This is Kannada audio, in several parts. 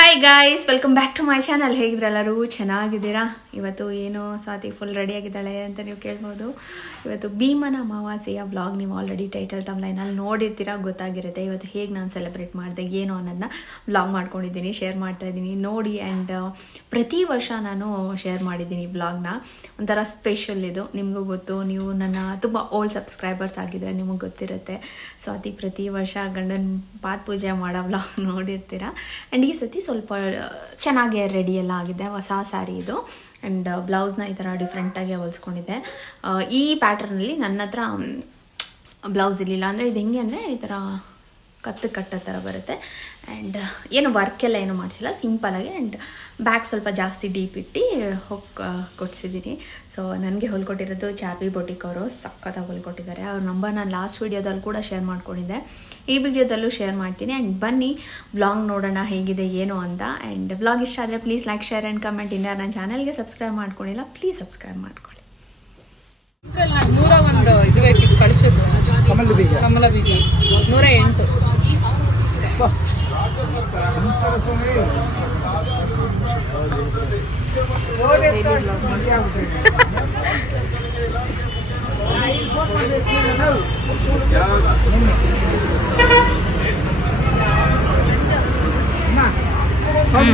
Hi guys, welcome back to my channel. ಹೇಗಿದ್ರೆಲ್ಲರೂ ಚೆನ್ನಾಗಿದ್ದೀರಾ? ಇವತ್ತು ಏನು ಸ್ವಾತಿ ಫುಲ್ ರೆಡಿ ಆಗಿದ್ದಾಳೆ ಅಂತ ನೀವು ಕೇಳ್ಬೋದು. ಇವತ್ತು ಭೀಮನ ಅಮಾವಾಸ್ಯೆಯ ವ್ಲಾಗ್ ನೀವು ಆಲ್ರೆಡಿ ಟೈಟಲ್ ತಮ್ಲೈನಲ್ಲಿ ನೋಡಿರ್ತೀರಾ, ಗೊತ್ತಾಗಿರುತ್ತೆ. ಇವತ್ತು ಹೇಗೆ ನಾನು ಸೆಲೆಬ್ರೇಟ್ ಮಾಡಿದೆ ಏನು ಅನ್ನೋದನ್ನ ವ್ಲಾಗ್ ಮಾಡ್ಕೊಂಡಿದ್ದೀನಿ, ಶೇರ್ ಮಾಡ್ತಾ ಇದ್ದೀನಿ ನೋಡಿ. ಆ್ಯಂಡ್ ಪ್ರತಿ ವರ್ಷ ನಾನು ಶೇರ್ ಮಾಡಿದ್ದೀನಿ ವ್ಲಾಗ್ನ. ಒಂಥರ ಸ್ಪೆಷಲ್ ಇದು. ನಿಮಗೂ ಗೊತ್ತು, ನೀವು ನನ್ನ ತುಂಬ ಓಲ್ಡ್ ಸಬ್ಸ್ಕ್ರೈಬರ್ಸ್ ಆಗಿದ್ರೆ ನಿಮಗೆ ಗೊತ್ತಿರುತ್ತೆ. ಸ್ವಾತಿ ಪ್ರತಿ ವರ್ಷ ಗಂಡನ ಪಾದ ಪೂಜೆ ಮಾಡೋ ವ್ಲಾಗ್ ನೋಡಿರ್ತೀರ. ಆ್ಯಂಡ್ ಈ ಸತಿ ಸ್ವಲ್ಪ ಚೆನ್ನಾಗಿ ರೆಡಿ ಎಲ್ಲ ಆಗಿದೆ. ಹೊಸ ಸ್ಯಾರಿ ಇದು. ಆ್ಯಂಡ್ ಬ್ಲೌಸ್ನ ಈ ಥರ ಡಿಫ್ರೆಂಟಾಗಿ ಹೊಲಿಸ್ಕೊಂಡಿದ್ದೆ. ಈ ಪ್ಯಾಟ್ರನಲ್ಲಿ ನನ್ನ ಹತ್ರ ಬ್ಲೌಸ್ ಇರಲಿಲ್ಲ. ಅಂದರೆ ಇದು ಹೆಂಗೆ ಅಂದರೆ ಈ ಥರ ಕಟ್ಟೋ ಥರ ಬರುತ್ತೆ. ಆ್ಯಂಡ್ ಏನು ವರ್ಕೆಲ್ಲ ಏನು ಮಾಡಿಸಿಲ್ಲ, ಸಿಂಪಲಾಗಿ. ಆ್ಯಂಡ್ ಬ್ಯಾಕ್ ಸ್ವಲ್ಪ ಜಾಸ್ತಿ ಡೀಪ್ ಇಟ್ಟು ಕೊಡಿಸಿದ್ದೀನಿ. ಸೊ ನನಗೆ ಹೊಲ್ಕೊಟ್ಟಿರೋದು ಚಾರ್ವಿ ಬೊಟಿಕ್ ಅವರು ಸಖತ್ತಾಗಿ ಹೊಲ್ಕೊಟ್ಟಿದ್ದಾರೆ. ಅವ್ರ ನಂಬರ್ ನಾನು ಲಾಸ್ಟ್ ವೀಡಿಯೋದಲ್ಲಿ ಕೂಡ ಶೇರ್ ಮಾಡ್ಕೊಂಡಿದ್ದೆ, ಈ ವಿಡಿಯೋದಲ್ಲೂ ಶೇರ್ ಮಾಡ್ತೀನಿ. ಆ್ಯಂಡ್ ಬನ್ನಿ ವ್ಲಾಗ್ ನೋಡೋಣ ಹೇಗಿದೆ ಏನು ಅಂತ. ಆ್ಯಂಡ್ ವ್ಲಾಗ್ ಇಷ್ಟ ಆದರೆ please like, share and comment. ಇನ್ನು ನನ್ನ ಚಾನಲ್ಗೆ ಸಬ್ಸ್ಕ್ರೈಬ್ ಮಾಡ್ಕೊಂಡಿಲ್ಲ, ಪ್ಲೀಸ್ ಸಬ್ಸ್ಕ್ರೈಬ್ ಮಾಡ್ಕೊಳ್ಳಿ. 101 ಇದು ಬೇಕಿತ್ತು ಕಳಿಸೋದು. ಕಮಲ ಬೀಜ 108.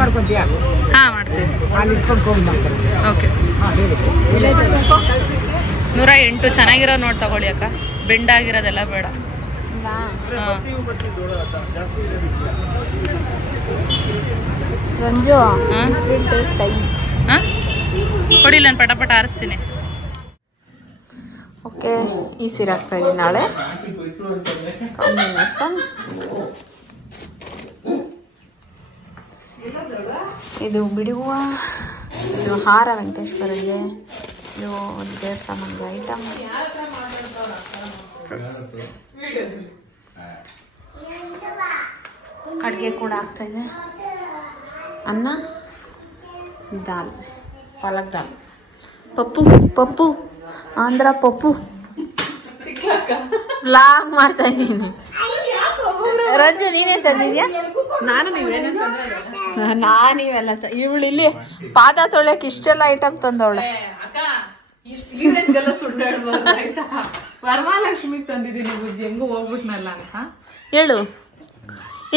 ಮಾಡ್ಕೊಂತೀಯಾ? ಹಾಂ ಮಾಡ್ತೀವಿ. ಓಕೆ. 108 ಚೆನ್ನಾಗಿರೋ ನೋಡಿ ತಗೊಳ್ಳಿ ಅಕ್ಕ, ಬೆಂಡಾಗಿರೋದೆಲ್ಲ ಬೇಡ. ರಂಜು ಕೊಡಿ, ನಾನು ಪಟ ಆರಿಸ್ತೀನಿ. ಓಕೆ, ಈ ಸೀರೆ ಆಗ್ತಾ ಇದೆ ನಾಳೆ ಕಾಂಬಿನೇಷನ್. ಇದು ಬಿಡುವ, ಇದು ಹಾರ ವೆಂಕಟೇಶ್ವರಿಗೆ, ಇದು ದೇವ್ರ ಸಾಮಾನ್ಯ ಐಟಮ್. ಅಡುಗೆ ಕೂಡ ಆಗ್ತಾ ಇದೆ. ಅನ್ನ, ದಾಲ್, ಪಾಲಕ್ ದಾಲ್, ಪಪ್ಪು ಆಂಧ್ರ ಪಪ್ಪು ವ್ಲಾಗ್ ಮಾಡ್ತಾ ಇದ್ದೀನಿ. ರಂಜು ನೀನೇ ತಂದಿದ್ಯಾ? ನಾನಿವೆಲ್ಲ ಇವಳು ಇಲ್ಲಿ ಪಾದ ತೊಳೆಯಕ್ಕೆ ಇಷ್ಟೆಲ್ಲ ಐಟಮ್ ತಂದವಳೆ. ವರಮಹಾಲಕ್ಷ್ಮಿಗೆ ತಂದಿದ್ದೀನಿ ಬುಜ್ಜಿ, ಹೆಂಗು ಹೋಗ್ಬಿಟ್ನಲ್ಲ ಅಂತ. ಹೇಳು,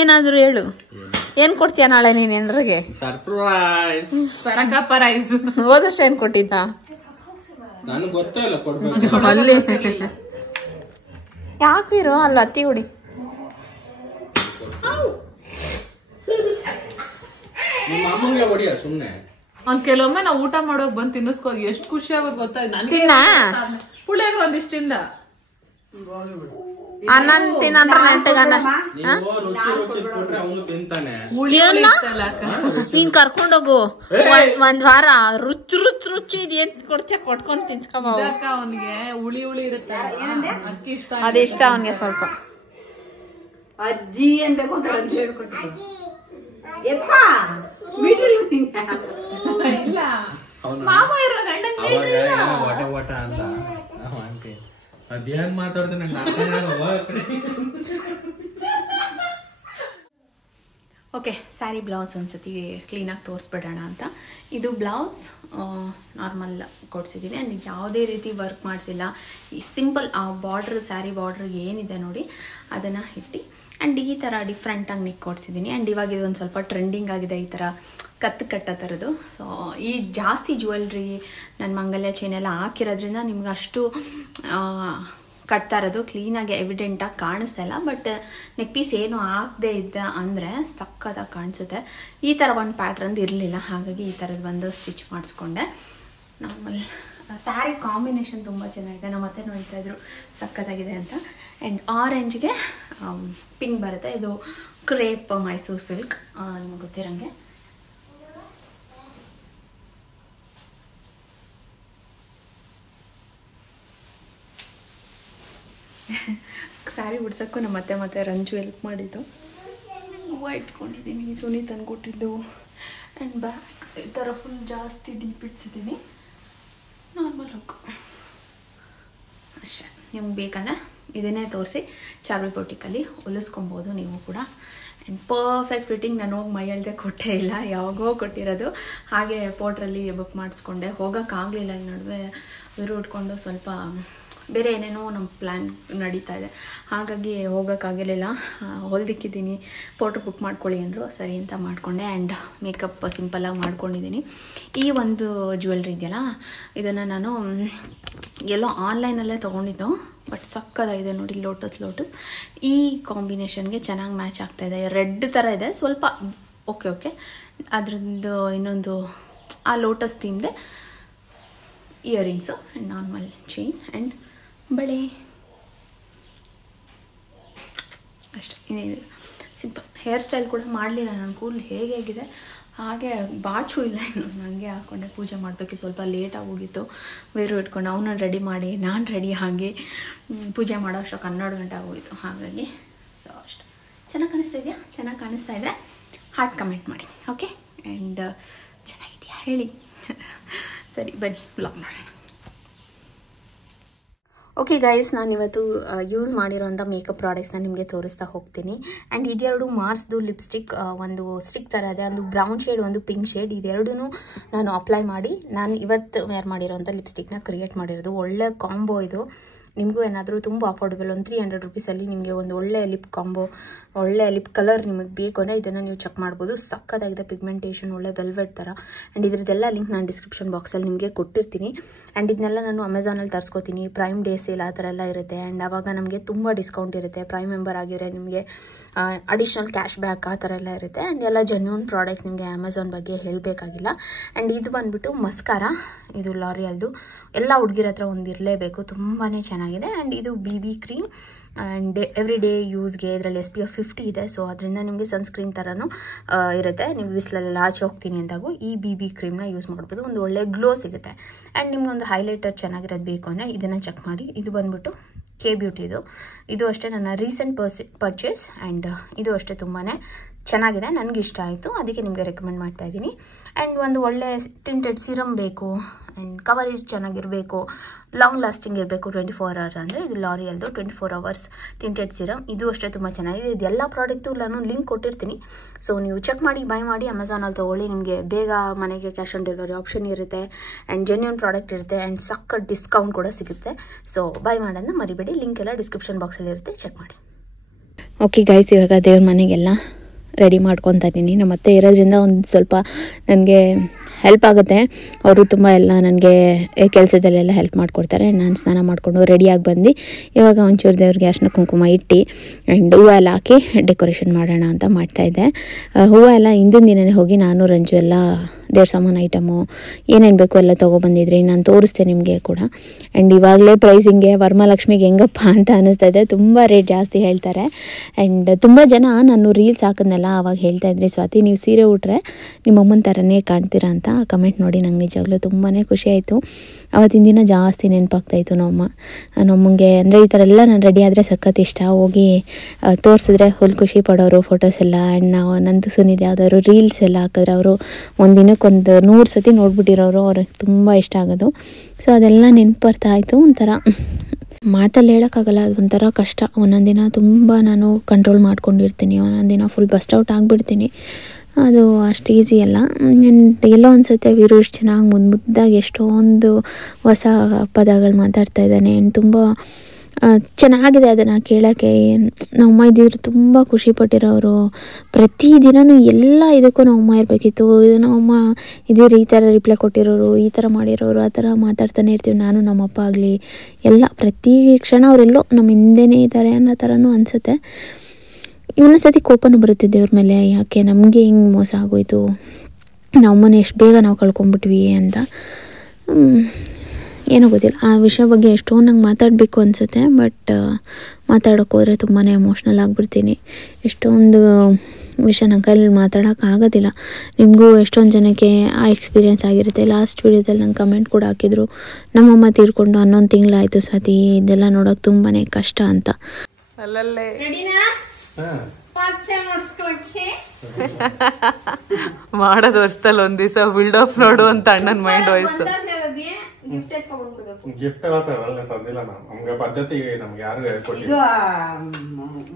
ಏನಾದ್ರು ಹೇಳು. ಏನ್ ಕೊಡ್ತೀಯ ನಾಳೆ ನೀನ್ ಹೆಂಡ್ರಿಗೆ? ಸರ್ಪ್ರೈಸ್. ಹೋದ ವರ್ಷ ಏನ್ ಕೊಟ್ಟಿದ್ದ? ಅಲ್ಲಿ ಯಾಕೆ ಇರೋ ಅಲ್ಲ ಅತ್ತಿ ಹುಡಿ. ಅವ್ನ್ ಕೆಲವೊಮ್ಮೆ ನಾವು ಊಟ ಮಾಡೋಕ್ ಬಂದು ತಿನ್ನಿಸ್ಕೋ, ಎಷ್ಟು ಖುಷಿ ಆಗೋದು ಗೊತ್ತಾ ನನಗೆ. ಪುಳಿಯೋಗರೆ ಒಂದಿಷ್ಟಿಂದ ಅನ್ನ ತಿನ್ನಂದ್ರ ನೆಟ್ಟಗನ್ನ ನೀನ್ ಕರ್ಕೊಂಡೋಗು. ಒಂದ್ ವಾರ ರುಚಿ ಇದೇನ್ ಕೊಡ್ತೀಯ ಕೊಟ್ಕೊಂಡ್ ತಿನ್ಸ್ಕೊಬ. ಅವನಿಗೆ ಹುಳಿ ಇರುತ್ತೆ, ಅಕ್ಕಿ ಇಷ್ಟ. ಅದಿಷ್ಟ ಅವನ್ಗೆ ಸ್ವಲ್ಪ. ಅಜ್ಜಿ ಅನ್ಬೇಕು ಅಂತ ಇಲ್ಲ ಮಾಮ ಇರೋ ಗಂಡನ್ ಅದೇನ್ ಮಾತಾಡ್ದೆ ನಂಗೆ. ಓಕೆ, ಸ್ಯಾರಿ ಬ್ಲೌಸ್ ಒಂದ್ಸತಿ ಕ್ಲೀನಾಗಿ ತೋರಿಸ್ಬಿಡೋಣ ಅಂತ. ಇದು ಬ್ಲೌಸ್ ನಾರ್ಮಲ್ ಕೊಡ್ಸಿದ್ದೀನಿ. ಆ್ಯಂಡ್ ಯಾವುದೇ ರೀತಿ ವರ್ಕ್ ಮಾಡಿಸಿಲ್ಲ. ಈ ಸಿಂಪಲ್ ಆ ಬಾರ್ಡ್ರ್, ಸ್ಯಾರಿ ಬಾರ್ಡ್ರ್ ಏನಿದೆ ನೋಡಿ ಅದನ್ನು ಇಟ್ಟು ಆ್ಯಂಡ್ ಈ ಥರ ಡಿಫ್ರೆಂಟಾಗಿ ನಿಕ್ ಕೊಡ್ಸಿದ್ದೀನಿ. ಆ್ಯಂಡ್ ಇವಾಗ ಇದೊಂದು ಸ್ವಲ್ಪ ಟ್ರೆಂಡಿಂಗ್ ಆಗಿದೆ ಈ ಥರ ಕಟ್ಟೋ ಥರದ್ದು. ಸೊ ಈ ಜಾಸ್ತಿ ಜ್ಯುವೆಲ್ರಿ ನನ್ನ ಮಂಗಲ್ಯ ಚೈನ್ ಎಲ್ಲ ಹಾಕಿರೋದ್ರಿಂದ ನಿಮ್ಗೆ ಅಷ್ಟು ಕಟ್ತಾ ಇರೋದು ಕ್ಲೀನಾಗಿ ಎವಿಡೆಂಟಾಗಿ ಕಾಣಿಸ್ತಾ ಇಲ್ಲ. ಬಟ್ ನೆಕ್ ಪೀಸ್ ಏನು ಹಾಕದೇ ಇದ್ದ ಅಂದರೆ ಸಕ್ಕತ್ತಾಗಿ ಕಾಣಿಸುತ್ತೆ. ಈ ಥರ ಒಂದು ಪ್ಯಾಟ್ರನ್ದು ಇರಲಿಲ್ಲ, ಹಾಗಾಗಿ ಈ ಥರದ್ದು ಒಂದು ಸ್ಟಿಚ್ ಮಾಡಿಸ್ಕೊಂಡೆ. ನಾರ್ಮಲ್ ಸ್ಯಾರಿ ಕಾಂಬಿನೇಷನ್ ತುಂಬ ಚೆನ್ನಾಗಿದೆ. ನಮ್ಮ ಮತ್ತೆ ನೋಡ್ತಾಯಿದ್ರು ಸಕ್ಕತ್ತಾಗಿದೆ ಅಂತ. ಆ್ಯಂಡ್ ಆರೆಂಜ್ಗೆ ಪಿಂಕ್ ಬರುತ್ತೆ. ಇದು ಕ್ರೇಪ್ ಮೈಸೂರು ಸಿಲ್ಕ್, ನಿಮಗೆ ಗೊತ್ತಿರೋಂಗೆ. ಸ್ಯಾರಿ ಉಡ್ಸೋಕ್ಕೂ ನಮ್ಮ ಮತ್ತೆ ರಂಜು ಹೆಲ್ಪ್ ಮಾಡಿದ್ದು. ಹೂವು ಇಟ್ಕೊಂಡಿದ್ದೀನಿ, ಸುನಿ ತಂದು ಕೊಟ್ಟಿದ್ದು. ಆ್ಯಂಡ್ ಬ್ಯಾಕ್ ಈ ಥರ ಫುಲ್ ಜಾಸ್ತಿ ಡೀಪ್ ಇಡ್ಸಿದ್ದೀನಿ. ನಾರ್ಮಲ್ ಲುಕ್ ಅಷ್ಟೇ. ನಿಮ್ಗೆ ಬೇಕಂದರೆ ಇದನ್ನೇ ತೋರಿಸಿ ಚಾರ್ವಿ ಬೊಟಿಕಲ್ಲಿ ಹೊಲಿಸ್ಕೊಬೋದು ನೀವು ಕೂಡ. And perfect fitting. ನಾನು ಹೋಗಿ ಮೈ ಅಳ್ದೆ ಕೊಟ್ಟೇ ಇಲ್ಲ, ಯಾವಾಗೋ ಕೊಟ್ಟಿರೋದು. ಹಾಗೆ ಪೋರ್ಟ್ರಲ್ಲಿ ಬುಕ್ ಮಾಡಿಸ್ಕೊಂಡೆ. ಹೋಗೋಕ್ಕಾಗಲಿಲ್ಲ, ಈ ನಡುವೆ ಇವರು ಉಟ್ಕೊಂಡು ಸ್ವಲ್ಪ ಬೇರೆ ಏನೇನೋ ನಮ್ಮ ಪ್ಲ್ಯಾನ್ ನಡೀತಾ ಇದೆ, ಹಾಗಾಗಿ ಹೋಗೋಕ್ಕಾಗಿರಲಿಲ್ಲ. ಹೊಲ್ದಿಕ್ಕಿದ್ದೀನಿ, ಪೋರ್ಟ್ರ್ ಬುಕ್ ಮಾಡ್ಕೊಳ್ಳಿ ಅಂದರು, ಸರಿ ಅಂತ ಮಾಡಿಕೊಂಡೆ. ಆ್ಯಂಡ್ ಮೇಕಪ್ ಸಿಂಪಲ್ಲಾಗಿ ಮಾಡ್ಕೊಂಡಿದ್ದೀನಿ. ಈ ಒಂದು ಜ್ಯುವೆಲ್ರಿ ಇದೆಯಲ್ಲ, ಇದನ್ನು ನಾನು ಎಲ್ಲೋ ಆನ್ಲೈನಲ್ಲೇ ತೊಗೊಂಡಿದ್ದು, ಬಟ್ ಸಕ್ಕದಾಗಿದೆ ನೋಡಿ. ಲೋಟಸ್ ಈ ಕಾಂಬಿನೇಷನ್ಗೆ ಚೆನ್ನಾಗಿ ಮ್ಯಾಚ್ ಆಗ್ತಾಯಿದೆ. ರೆಡ್ ಥರ ಇದೆ ಸ್ವಲ್ಪ, ಓಕೆ ಅದರದ್ದು ಇನ್ನೊಂದು ಆ ಲೋಟಸ್ ಥೀಮ್ದೆ earrings and normal chain and ಬಳೆ ಅಷ್ಟೇ, ಇನ್ನೇನಿಲ್ಲ. ಸಿಂಪಲ್ ಹೇರ್ ಸ್ಟೈಲ್ ಕೂಡ ಮಾಡಲಿಲ್ಲ ನಾನು. ಕೂದಲು ಹೇಗಿದೆ ಹಾಗೆ ಬಾಚು ಇಲ್ಲ ಇನ್ನು. ನನಗೆ ಹಾಕ್ಕೊಂಡೆ ಪೂಜೆ ಮಾಡಬೇಕು, ಸ್ವಲ್ಪ ಲೇಟಾಗಿ ಹೋಗಿತ್ತು. ಬೇರೆ ಇಟ್ಕೊಂಡು ಅವನನ್ನು ರೆಡಿ ಮಾಡಿ ನಾನು ರೆಡಿ ಆಗಿ ಪೂಜೆ ಮಾಡೋ ಅಷ್ಟಕ್ಕೆ 12 ಗಂಟೆ ಆಗೋಯಿತು. ಹಾಗಾಗಿ ಸೊ ಅಷ್ಟು ಚೆನ್ನಾಗಿ ಕಾಣಿಸ್ತಾ ಇದೆಯಾ? ಚೆನ್ನಾಗಿ ಕಾಣಿಸ್ತಾ ಇದ್ದರೆ ಹಾರ್ಟ್ ಕಮೆಂಟ್ ಮಾಡಿ, ಓಕೆ? ಆ್ಯಂಡ್ ಚೆನ್ನಾಗಿದೆಯಾ ಹೇಳಿ. ಸರಿ ಬನ್ನಿ ಬ್ಲಾಗ್ ಮಾಡೋಣ. ಓಕೆ ಗೈಸ್, ನಾನಿವತ್ತು ಯೂಸ್ ಮಾಡಿರೋಂಥ ಮೇಕಪ್ ಪ್ರಾಡಕ್ಟ್ಸ್ನ ನಿಮಗೆ ತೋರಿಸ್ತಾ ಹೋಗ್ತೀನಿ. ಆ್ಯಂಡ್ ಇದೆರಡು ಮಾರ್ಸ್ದು ಲಿಪ್ಸ್ಟಿಕ್, ಒಂದು ಸ್ಟಿಕ್ ಥರ ಇದೆ, ಒಂದು ಬ್ರೌನ್ ಶೇಡ್, ಒಂದು ಪಿಂಕ್ ಶೇಡ್. ಇದೆರಡೂ ನಾನು ಅಪ್ಲೈ ಮಾಡಿ ನಾನು ಇವತ್ತು ವೇರ್ ಮಾಡಿರೋಂಥ ಲಿಪ್ಸ್ಟಿಕ್ನ ಕ್ರಿಯೇಟ್ ಮಾಡಿರೋದು. ಒಳ್ಳೆ ಕಾಂಬೋ ಇದು. ನಿಮಗೂ ಏನಾದರೂ ತುಂಬ ಅಫೋರ್ಡೆಬಲ್, ಒಂದು 300 ರುಪೀಸಲ್ಲಿ ನಿಮಗೆ ಒಂದು ಒಳ್ಳೆ ಲಿಪ್ ಕಾಂಬೋ, ಒಳ್ಳೆ ಲಿಪ್ ಕಲರ್ ನಿಮಗೆ ಬೇಕು ಅಂದರೆ ಇದನ್ನು ನೀವು ಚೆಕ್ ಮಾಡ್ಬೋದು. ಸಕ್ಕತ್ತಾಗಿದೆ, ಪಿಗ್ಮೆಂಟೇಷನ್ ಒಳ್ಳೆ ವೆಲ್ವೆಟ್ ಥರ. ಆ್ಯಂಡ್ ಇದ್ರದ್ದೆಲ್ಲ ಲಿಂಕ್ ನಾನು ಡಿಸ್ಕ್ರಿಪ್ಷನ್ ಬಾಕ್ಸಲ್ಲಿ ನಿಮಗೆ ಕೊಟ್ಟಿರ್ತೀನಿ. ಆ್ಯಂಡ್ ಇದನ್ನೆಲ್ಲ ನಾನು ಅಮೆಝಾನಲ್ಲಿ ತರಿಸ್ಕೋತೀನಿ. ಪ್ರೈಮ್ ಡೇ ಸೇಲ್ ಆ ಥರ ಎಲ್ಲ ಇರುತ್ತೆ. ಆ್ಯಂಡ್ ಆವಾಗ ನಮಗೆ ತುಂಬ ಡಿಸ್ಕೌಂಟ್ ಇರುತ್ತೆ. ಪ್ರೈಮ್ ಮೆಂಬರ್ ಆಗಿದ್ರೆ ನಿಮಗೆ ಅಡಿಷ್ನಲ್ ಕ್ಯಾಶ್ ಬ್ಯಾಕ್ ಆ ಥರ ಎಲ್ಲ ಇರುತ್ತೆ. ಆ್ಯಂಡ್ ಎಲ್ಲ ಜೆನ್ಯೂನ್ ಪ್ರಾಡಕ್ಟ್, ನಿಮಗೆ ಅಮೆಝಾನ್ ಬಗ್ಗೆ ಹೇಳಬೇಕಾಗಿಲ್ಲ. ಆ್ಯಂಡ್ ಇದು ಬಂದುಬಿಟ್ಟು ಮಸ್ಕಾರ, ಇದು ಲಾರಿಯಲ್ದು. ಎಲ್ಲ ಹುಡುಗಿರ ಹತ್ರ ಒಂದು ಇರಲೇಬೇಕು, ತುಂಬಾ ಚೆನ್ನಾಗಿದೆ. ಆ್ಯಂಡ್ ಇದು BB cream and every day ಯೂಸ್ಗೆ. ಇದರಲ್ಲಿ SPF 50 ಇದೆ, ಸೊ ಅದರಿಂದ ನಿಮಗೆ ಸನ್ಸ್ಕ್ರೀನ್ ಥರನೂ ಇರುತ್ತೆ. ನೀವು ಬಿಸಿಲಲ್ಲಿ ಆಚೆ ಹೋಗ್ತೀನಿ ಅಂದಾಗೂ ಈ BB ಕ್ರೀಮ್ನ ಯೂಸ್ ಮಾಡ್ಬೋದು. ಒಂದು ಒಳ್ಳೆ ಗ್ಲೋ ಸಿಗುತ್ತೆ. ಆ್ಯಂಡ್ ನಿಮ್ಗೊಂದು ಹೈಲೈಟರ್ ಚೆನ್ನಾಗಿರೋದು ಬೇಕು ಅಂದರೆ ಇದನ್ನು ಚೆಕ್ ಮಾಡಿ. ಇದು ಬಂದುಬಿಟ್ಟು K ಬ್ಯೂಟಿದು. ಇದು ಅಷ್ಟೇ ನನ್ನ ರೀಸೆಂಟ್ ಪರ್ಚೇಸ್. ಆ್ಯಂಡ್ ಇದು ಅಷ್ಟೇ ತುಂಬಾ ಚೆನ್ನಾಗಿದೆ, ನನಗೆ ಇಷ್ಟ ಆಯಿತು, ಅದಕ್ಕೆ ನಿಮಗೆ ರೆಕಮೆಂಡ್ ಮಾಡ್ತಾ ಇದ್ದೀನಿ. ಆ್ಯಂಡ್ ಒಂದು ಒಳ್ಳೆ ಟಿಂಟೆಡ್ ಸಿರಮ್ ಬೇಕು. ಆ್ಯಂಡ್ ಕವರೇಜ್ ಚೆನ್ನಾಗಿರಬೇಕು, ಲಾಂಗ್ ಲಾಸ್ಟಿಂಗ್ ಇರಬೇಕು. 24 hours ಅಂದರೆ ಇದು ಲಾರಿಯಲ್ದು 24 hours ಟಿಂಟೆಡ್ ಸಿರಮ್. ಇದು ಅಷ್ಟೇ ತುಂಬ ಚೆನ್ನಾಗಿದೆ. ಇದೆಲ್ಲ ಪ್ರಾಡಕ್ಟು ನಾನು ಲಿಂಕ್ ಕೊಟ್ಟಿರ್ತೀನಿ, ಸೊ ನೀವು ಚೆಕ್ ಮಾಡಿ ಬೈ ಮಾಡಿ. ಅಮೆಝಾನಲ್ಲಿ ತೊಗೊಳ್ಳಿ, ನಿಮಗೆ ಬೇಗ ಮನೆಗೆ ಕ್ಯಾಶ್ ಆನ್ ಡೆಲಿವರಿ ಆಪ್ಷನ್ ಇರುತ್ತೆ. ಆ್ಯಂಡ್ ಜೆನ್ಯೂನ್ ಪ್ರಾಡಕ್ಟ್ ಇರುತ್ತೆ. ಆ್ಯಂಡ್ ಸಕ್ಕ ಡಿಸ್ಕೌಂಟ್ ಕೂಡ ಸಿಗುತ್ತೆ. ಸೊ ಬೈ ಮಾಡೋದನ್ನ ಮರಿಬೇಡಿ, ಲಿಂಕ್ ಎಲ್ಲ ಡಿಸ್ಕ್ರಿಪ್ಷನ್ ಬಾಕ್ಸಲ್ಲಿ ಇರುತ್ತೆ, ಚೆಕ್ ಮಾಡಿ. ಓಕೆ ಗೈಸ್, ಇವಾಗ ದೇವ್ರ ಮನೆಗೆಲ್ಲ ರೆಡಿ ಮಾಡ್ಕೊತಾ ಇದ್ದೀನಿ. ನಮ್ಮ ಅತ್ತೆ ಇರೋದ್ರಿಂದ ಒಂದು ಸ್ವಲ್ಪ ನನಗೆ ಹೆಲ್ಪ್ ಆಗುತ್ತೆ. ಅವರು ತುಂಬ ಎಲ್ಲ ನನಗೆ ಕೆಲಸದಲ್ಲೆಲ್ಲ ಹೆಲ್ಪ್ ಮಾಡಿಕೊಡ್ತಾರೆ. ನಾನು ಸ್ನಾನ ಮಾಡಿಕೊಂಡು ರೆಡಿಯಾಗಿ ಬಂದು ಇವಾಗ ಒಂಚೂರು ದೇವ್ರಿಗೆ ಅರ್ಶಿನ ಕುಂಕುಮ ಇಟ್ಟು ಆ್ಯಂಡ್ ಹೂವು ಎಲ್ಲ ಹಾಕಿ ಡೆಕೋರೇಷನ್ ಮಾಡೋಣ ಅಂತ ಮಾಡ್ತಾಯಿದ್ದೆ. ಹೂವು ಎಲ್ಲ ಹಿಂದಿನ ದಿನವೇ ಹೋಗಿ ನಾನು ರಂಜು ಎಲ್ಲ ದೇವ್ರ ಸಾಮಾನು ಐಟಮು ಏನೇನು ಬೇಕು ಎಲ್ಲ ತೊಗೊಬಂದಿದ್ರಿ, ನಾನು ತೋರಿಸ್ತೆ ನಿಮಗೆ ಕೂಡ. ಆ್ಯಂಡ್ ಇವಾಗಲೇ ಪ್ರೈಸಿಂಗೆ ವರಮಹಾಲಕ್ಷ್ಮಿಗೆ ಹೆಂಗಪ್ಪ ಅಂತ ಅನ್ನಿಸ್ತಾ ಇದೆ, ತುಂಬ ರೇಟ್ ಜಾಸ್ತಿ ಹೇಳ್ತಾರೆ. ಆ್ಯಂಡ್ ತುಂಬ ಜನ ನಾನು ರೀಲ್ಸ್ ಹಾಕಿದ್ನಲ್ಲ ಆವಾಗ ಹೇಳ್ತಾಯಿದ್ರಿ, ಸ್ವಾತಿ ನೀವು ಸೀರೆ ಉಟ್ರೆ ನಿಮ್ಮ ಅಮ್ಮನ ಥರನೇ ಕಾಣ್ತೀರಾ ಅಂತ ಕಮೆಂಟ್ ನೋಡಿ ನಂಗೆ ನಿಜವಾಗ್ಲೂ ತುಂಬಾ ಖುಷಿ ಆಯಿತು. ಆವತ್ತಿನ ದಿನ ಜಾಸ್ತಿ ನೆನಪಾಗ್ತಾಯಿತ್ತು ನಮ್ಮಂಗೆ. ಅಂದರೆ ಈ ಥರ ಎಲ್ಲ ನಾನು ರೆಡಿ ಆದರೆ ಸಖತ್ ಇಷ್ಟ. ಹೋಗಿ ತೋರಿಸಿದ್ರೆ ಫುಲ್ ಖುಷಿ ಪಡೋರು ಫೋಟೋಸ್ ಎಲ್ಲ. ಆ್ಯಂಡ್ ನಾವು ನಂದು ಸುನಿದೆ ಯಾವುದಾದ್ರು ರೀಲ್ಸ್ ಎಲ್ಲ ಹಾಕಿದ್ರೆ ಅವರು ಒಂದು ದಿನಕ್ಕೊಂದು 100 ಸತಿ ನೋಡ್ಬಿಟ್ಟಿರೋರು, ಅವ್ರಿಗೆ ತುಂಬ ಇಷ್ಟ ಆಗೋದು. ಸೊ ಅದೆಲ್ಲ ನೆನಪು ಬರ್ತಾ ಆಯಿತು. ಒಂಥರ ಮಾತಲ್ಲಿ ಹೇಳೋಕ್ಕಾಗಲ್ಲ, ಅದು ಒಂಥರ ಕಷ್ಟ. ಒಂದೊಂದು ದಿನ ತುಂಬ ನಾನು ಕಂಟ್ರೋಲ್ ಮಾಡ್ಕೊಂಡಿರ್ತೀನಿ, ಒಂದೊಂದು ದಿನ ಫುಲ್ ಬಸ್ಟ್ ಔಟ್ ಆಗಿಬಿಡ್ತೀನಿ. ಅದು ಅಷ್ಟು ಈಸಿ ಅಲ್ಲ. ಎಲ್ಲೋ ಅನಿಸುತ್ತೆ ವೀರು ಇಷ್ಟು ಚೆನ್ನಾಗಿ ಮುದ್ದಾಗಿ ಎಷ್ಟೊಂದು ಹೊಸ ಪದಗಳು ಮಾತಾಡ್ತಾ ಇದ್ದಾನೆ. ತುಂಬ ಚೆನ್ನಾಗಿದೆ ಅದನ್ನು ಕೇಳೋಕ್ಕೆ. ನಮ್ಮಮ್ಮ ಇದ್ದಿದ್ರು ತುಂಬ ಖುಷಿಪಟ್ಟಿರೋರು. ಪ್ರತಿದಿನವೂ ಎಲ್ಲ ಇದಕ್ಕೂ ನಮ್ಮಮ್ಮ ಇರಬೇಕಿತ್ತು. ನಮ್ಮಮ್ಮ ಇದಿರು ಈ ಥರ ರಿಪ್ಲೈ ಕೊಟ್ಟಿರೋರು, ಈ ಥರ ಮಾಡಿರೋರು, ಆ ಥರ ಮಾತಾಡ್ತಾನೆ ಇರ್ತೀವಿ ನಾನು ನಮ್ಮಪ್ಪ ಆಗಲಿ ಎಲ್ಲ. ಪ್ರತಿ ಕ್ಷಣ ಅವರೆಲ್ಲೋ ನಮ್ಮ ಹಿಂದೆನೇ ಇದ್ದಾರೆ ಅನ್ನೋ ಥರನೂ ಅನಿಸುತ್ತೆ. ಇನ್ನೊಂದು ಸತಿ ಕೋಪನೂ ಬರುತ್ತೆ ದೇವ್ರ ಮೇಲೆ, ಯಾಕೆ ನಮಗೆ ಹಿಂಗೆ ಮೋಸ ಆಗೋಯ್ತು, ನಮ್ಮನ್ನ ಎಷ್ಟು ಬೇಗ ನಾವು ಕಳ್ಕೊಂಬಿಟ್ವಿ ಅಂತ. ಏನೋ ಗೊತ್ತಿಲ್ಲ, ಆ ವಿಷಯ ಬಗ್ಗೆ ಎಷ್ಟೊಂದು ನಂಗೆ ಮಾತಾಡಬೇಕು ಅನಿಸುತ್ತೆ. ಬಟ್ ಮಾತಾಡೋಕ್ಕೆ ಹೋದರೆ ತುಂಬಾ ಎಮೋಷ್ನಲ್ ಆಗಿಬಿಡ್ತೀನಿ. ಎಷ್ಟೊಂದು ವಿಷಯ ನನ್ನ ಕೈಯಲ್ಲಿ ಮಾತಾಡೋಕ್ಕಾಗೋದಿಲ್ಲ. ನಿಮಗೂ ಎಷ್ಟೊಂದು ಜನಕ್ಕೆ ಆ ಎಕ್ಸ್ಪೀರಿಯೆನ್ಸ್ ಆಗಿರುತ್ತೆ. ಲಾಸ್ಟ್ ವೀಡಿಯೋದಲ್ಲಿ ನಂಗೆ ಕಮೆಂಟ್ ಕೂಡ ಹಾಕಿದ್ರು, ನಮ್ಮಮ್ಮ ತೀರ್ಕೊಂಡು 11 ತಿಂಗಳಾಯಿತು ಸ್ವಾತಿ, ಇದೆಲ್ಲ ನೋಡೋಕೆ ತುಂಬಾ ಕಷ್ಟ ಅಂತ. ಅಲ್ಲಲ್ಲೇ ಮಾಡೋದು ವರ್ಷದಲ್ಲಿ ಒಂದ್ ದಿವಸ ಬಿಲ್ಡಪ್ ನೋಡು ಅಂತ ಅಣ್ಣನ ಮೈಂಡ್ ವಯಸ್ಸು. ಗಿಫ್ಟ್ ತಂದಿಲ್ಲ ನಾವು, ನಮ್ಗೆ ಪದ್ಧತಿ ನಮ್ಗೆ ಯಾರು ಹೇಳ್ಕೊಟ್ಟಿಲ್ಲ. ಇದು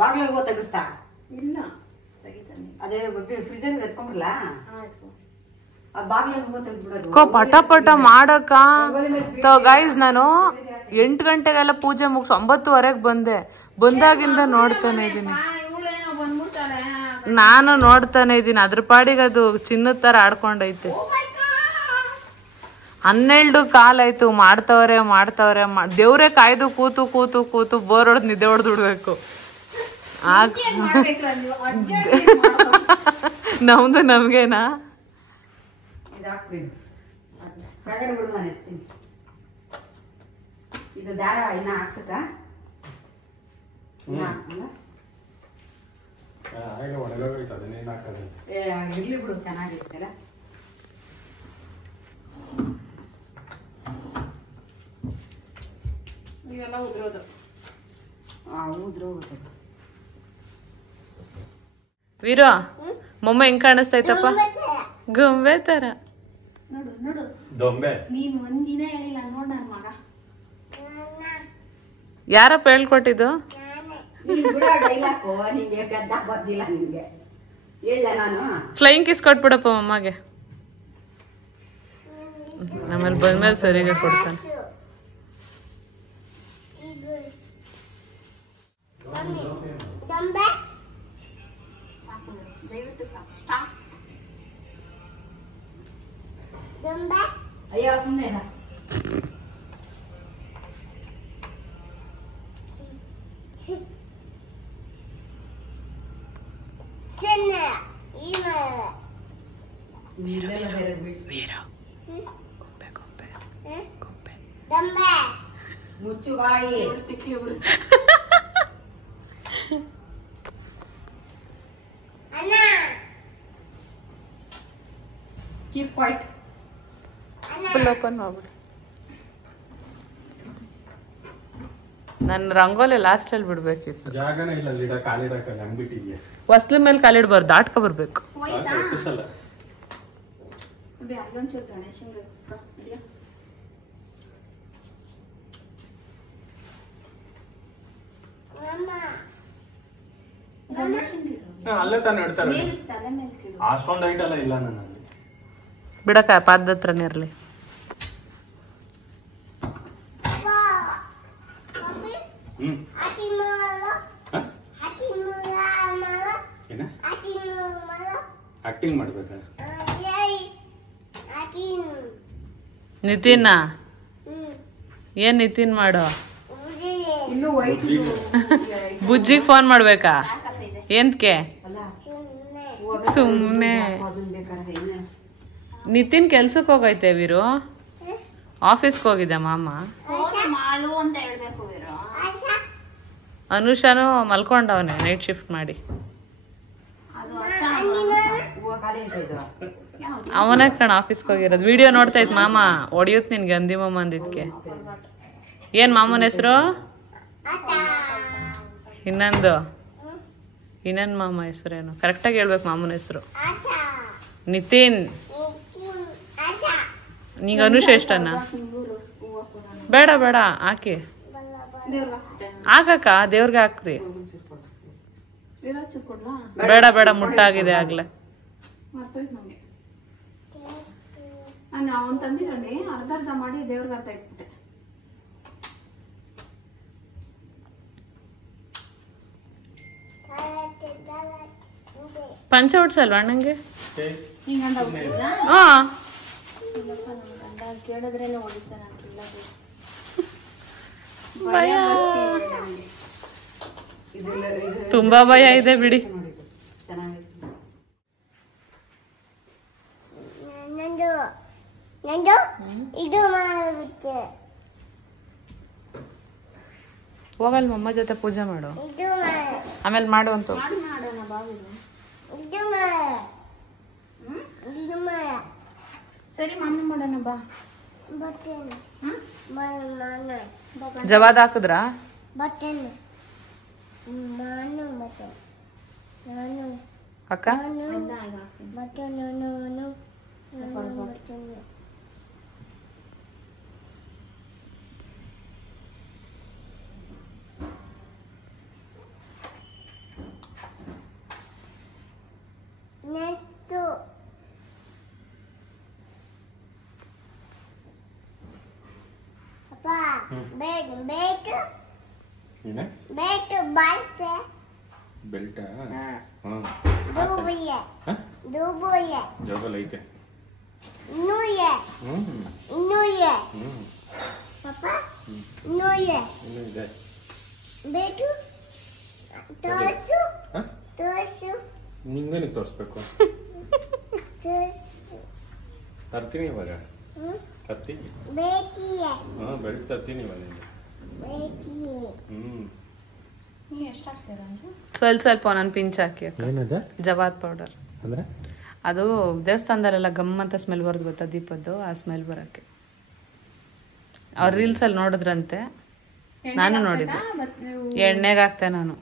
ಬಾಗ್ಲಿಗೆ ತೆಗಿಸ್ತಾ ಇಲ್ಲ ಅದೇ ಫ್ರಿಜರ್ ಎತ್ಕೊಂಡ್ರಲ್ಲ ಪಟ ಪಟ ಮಾಡಕ ಗೈಸ್ ನಾನು 8 ಗಂಟೆಗೆಲ್ಲ ಪೂಜೆ ಮುಗಿಸ್ 9:30 ಬಂದೆ. ಬಂದಾಗಿಂದ ನೋಡ್ತಾನೆ ಇದ್ದೀನಿ, ನಾನು ನೋಡ್ತಾನೆ ಇದ್ದೀನಿ. ಅದ್ರ ಪಾಡಿಗೆ ಅದು ಚಿನ್ನದ ತರ ಆಡ್ಕೊಂಡೈತೆ. 12 ಕಾಲಾಯ್ತು ಮಾಡ್ತವ್ರೆ ದೇವ್ರೆ ಕಾಯ್ದು ಕೂತು ಕೂತು ಕೂತು ಬೋರ್ ಹೊಡೆದು ನಿದ್ದೆ ಹೊಡೆದ್ಬಿಡ್ಬೇಕು. ನಮ್ದು ನಮ್ಗೇನಾ? ಇದು ದಾರ ಇನ್ನ ಹಾಕ್ತಕ್ಕ ಇರ್ಲಿ ಬಿಡು, ಚೆನ್ನಾಗಿರ್ತಲ್ಲ. ಇವೆಲ್ಲ ಉದ್ರೋದು ಉದ್ರೋಗುತ್ತೆ. ವೀರೋ ಮೊಮ್ಮ ಹೆಂಗ್ ಕಾಣಿಸ್ತೈತಪ್ಪ? ಗೊಂಬೆ ತರ. ನೀನ್ ಒಂದಿನ ಹೇಳಿಲ್ಲ ನೋಡ್ ನನ್ ಮಗ. ಯಾರಪ್ಪ ಹೇಳ್ಕೊಟ್ಟಿದ್ದು? ಫ್ಲೈಯಿಂಗ್ ಕಿಸ್ ಕೊಟ್ಬಿಡಪ್ಪ ಮಮ್ಮಗೆ. ಆಮೇಲೆ ಬಂದ್ಮೇಲೆ ಸರಿಗೆ ಕೊಡ್ತಾನೆ. ಅಯ್ಯೋ ಸುಮ್ಮನೆ ಮುಚ್ಚು ಬಾಯಿ. Keep quiet. ಓಪನ್ ಮಾಡ್ಬಿಡು. ನನ್ನ ರಂಗೋಲಿ ಲಾಸ್ಟ್ ಅಲ್ಲಿ ಬಿಡ್ಬೇಕಿತ್ತು. ಜಾಗನೇ ಇಲ್ಲ ಅಲ್ಲಿ ಕಾಲಿಡಕ್ಕೆ ನಂಬಿಟ್ಟಿದ್ಯಾ. ಹೊಸ್ಲ ಮೇಲೆ ಕಾಲಿಡ್ಬಾರ್ದು, ದಾಟ್ಕೊ ಬರ್ಬೇಕು. ಅಲ್ಲೇ ತಾನು ಇಡ್ತಾರೆ. ಅಷ್ಟೊಂದು ಹೈಟ್ ಎಲ್ಲ ಇಲ್ಲ ನನ್ನಲ್ಲಿ. ಬಿಡಕ ಪಾದ ಹತ್ರನೇ ಇರ್ಲಿ. ಆಕ್ಟಿಂಗ್ ಮಾಡ್ಬೇಕಾ? ನಿತಿನ್ ಏನ್ ನಿತಿನ್ ಮಾಡೋ? ಬುಜ್ಜಿಗೆ ಫೋನ್ ಮಾಡ್ಬೇಕಾ? ಎಂತ್ಕೆ? ಸುಮ್ನೆ. ನಿತಿನ್ ಕೆಲ್ಸಕ್ಕೆ ಹೋಗೈತೆ ವೀರು. ಆಫೀಸ್ಗೆ ಹೋಗಿದೆ ಮಾಮ. ಅನುಷಾನು ಮಲ್ಕೊಂಡವನೆ ನೈಟ್ ಶಿಫ್ಟ್ ಮಾಡಿ. ಅವನೇ ಕಣ ಆಫೀಸ್ಗೆ ಹೋಗಿರೋದು. ವಿಡಿಯೋ ನೋಡ್ತಾ ಇತ್ತು ಮಾಮ. ಹೊಡಿಯುತ್ ನಿನ್ಗೆ ಅಂದಿ ಮಾಮ ಅಂದಿದ್ಕೆ. ಏನ್ ಮಾಮನ ಹೆಸರು? ಇನ್ನೊಂದು ಮಾಮ ಹೆಸರೇನು? ಕರೆಕ್ಟಾಗಿ ಹೇಳ್ಬೇಕು ಮಾಮನ ಹೆಸರು. ನಿತಿನ್. ನೀಗ ಅನುಷ ಎಷ್ಟನ್ನ? ಬೇಡ ಬೇಡ ಹಾಕಿ ಹಾಕಕ್ಕ, ದೇವ್ರಿಗೆ ಹಾಕ್ರಿ. ಬೇಡ ಬೇಡ ಮುಟ್ಟಾಗಿದೆ ಆಗ್ಲೇ. ಅವನ್ ತಂದಿದ್ದೀನಿ ಅರ್ಧ ಮಾಡಿ ದೇವ್ರಿಗೆ ಅರ್ಧ ಇಟ್ಬಿಟ್ಟೆ. ಪಂಚ ಉಡ್ಸಲ್ವಾ ಅಣ್ಣಂಗೆ? ಕೇಳಿದ್ರೇನೆ ಹೊಡಿತಾನೆ. ಭಯ, ತುಂಬಾ ಭಯ ಇದೆ ಬಿಡಿ. ಹೋಗಲ್ ಮಮ್ಮ ಜೊತೆ ಪೂಜೆ ಮಾಡು, ಆಮೇಲೆ ಮಾಡು ಅಂತ. ಸರಿ ಮಮ್ಮಿ ಮಾಡೋಣ ಬಾ. ಜವಾದ್ ಹಾಕಿದ್ರಾ? ಅಕ್ಕ ಏನೇ ಬೆಲ್ಟ ಜೋಗಲ್ ಐತೆ ನಿಂಗೇನಿಗೆ ತೋರಿಸ್ಬೇಕು ತರ್ತೀನಿ ಇವಾಗ ತರ್ತೀನಿ ಬೆಲ್ಟ್ ತರ್ತೀನಿ ಇವಾಗ ಸ್ವಲ್ಪ ನಾನು ಪಿಂಚ್ ಹಾಕಿ ಏನದ ಜವಾದ್ ಪೌಡರ್ ಅಂದ್ರೆ ಅದು ದೇವಸ್ಥಾನದಲ್ಲೆಲ್ಲ ಗಮ್ ಅಂತ ಸ್ಮೆಲ್ ಬರೋದು ಗೊತ್ತಾ ದೀಪದ್ದು ಆ ಸ್ಮೆಲ್ ಬರೋಕ್ಕೆ ಅವ್ರ ರೀಲ್ಸ್ ಅಲ್ಲಿ ನೋಡಿದ್ರಂತೆ ನಾನು ನೋಡಿದ್ದೆ ಎಣ್ಣೆಗೆ ಹಾಕ್ತೆ ನಾನು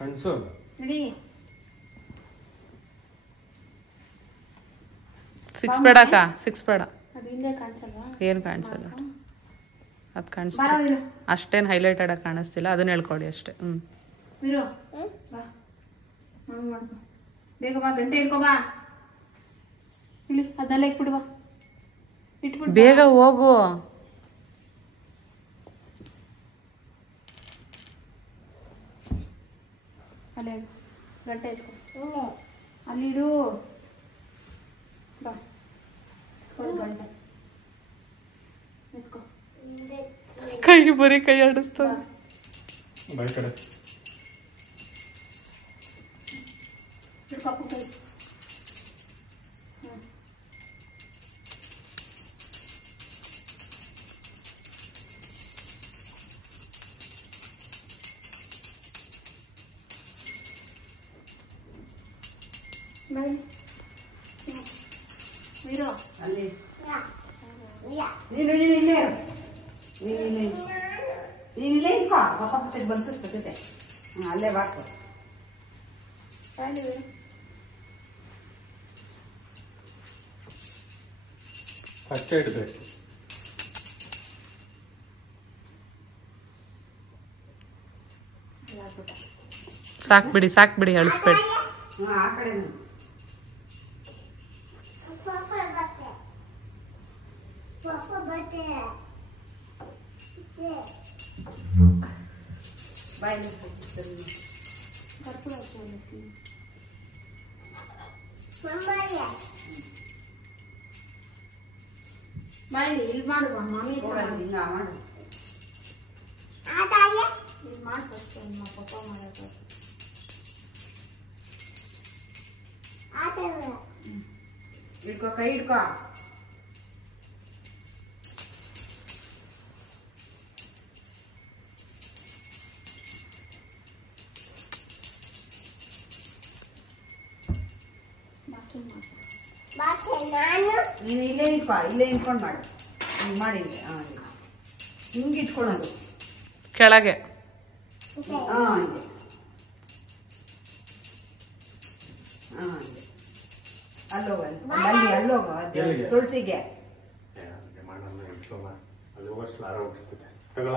ಹಣ್ಸು ಸಿಕ್ಸ್ ಬೇಡ ಅಕ್ಕ ಸಿಕ್ಸ್ ಬೇಡ ಏನು ಕಾಣಿಸಲ್ಲ ಅದು ಕಾಣಿಸ್ತಿಲ್ಲ ಅಷ್ಟೇನು ಹೈಲೈಟೆಡ್ ಆಗಿ ಕಾಣಿಸ್ತಿಲ್ಲ ಅದನ್ನ ಹೇಳ್ಕೊಡಿ ಅಷ್ಟೇ ಬೇಗ ಬಾ ಗಂಟೆ ಇಟ್ಕೋ ಬಾ ಇಲ್ಲಿ ಅದೆಲ್ಲ ಇಟ್ಬಿಡು ಬಾ ಇಟ್ಬಿಡು ಬೇಗ ಹೋಗು ಅಲ್ಲೇ ಗಂಟೆ ಇಟ್ಕೋ ಅಲ್ಲಿಡು ಬಾ ಗಂಟೆ ಇಟ್ಕೋ ಕೈ ಬರೀ ಕೈ ಆಡಿಸ್ತದೆ ಬಾಯ್ ಕಡೆ ಇಟ್ಕೋ ಕೈ ನೀನಿಲ್ಲೇ ಇಟ್ಕೋ ಪಪ್ಪ ಪುಟ್ಟಿಗೆ ಬಂತಿಸ್ತೈತೆ ಅಲ್ಲೇ ಬಾಕು ಅಷ್ಟೇ ಇಡಬೇಕು ಸಾಕ್ ಬಿಡಿ ಅಳಿಸ್ಬೇಡಿ ಆ ಕಡೆ ಬಾಯಿ ಬಾಯಿ ಇಲ್ಲಿ ಮಾಡುವ ಮಾಮಿ ಹಿಂಗ ಮಾಡು ಇಲ್ಲಿ ಮಾಡಿ ಫಸ್ಟ್ ಪಪ್ಪ ಮಾಡೋದು ಇಟ್ಕೋ ಕೈ ಇಟ್ಕೋ ನೀನು ಇಲ್ಲೇ ಇಟ್ಕೋ ಇಲ್ಲೇ ಇಟ್ಕೊಂಡು ಮಾಡು ಹಿಂಗೆ ಮಾಡಿ ಹಿಂಗೆ ಇಟ್ಕೊಳ್ಳೋದು ಕೆಳಗೆ ಹಂಗೆ ಅಲ್ಲೋಗ ಅಲ್ಲೋಗ ತುಳಸಿಗೆ ಅಲ್ಲಿ ಹೋಗೋಷ್ಟು ಲಾರ ಹೋಗ್ತಿರ್ತೈತೆ ತಗೊಳ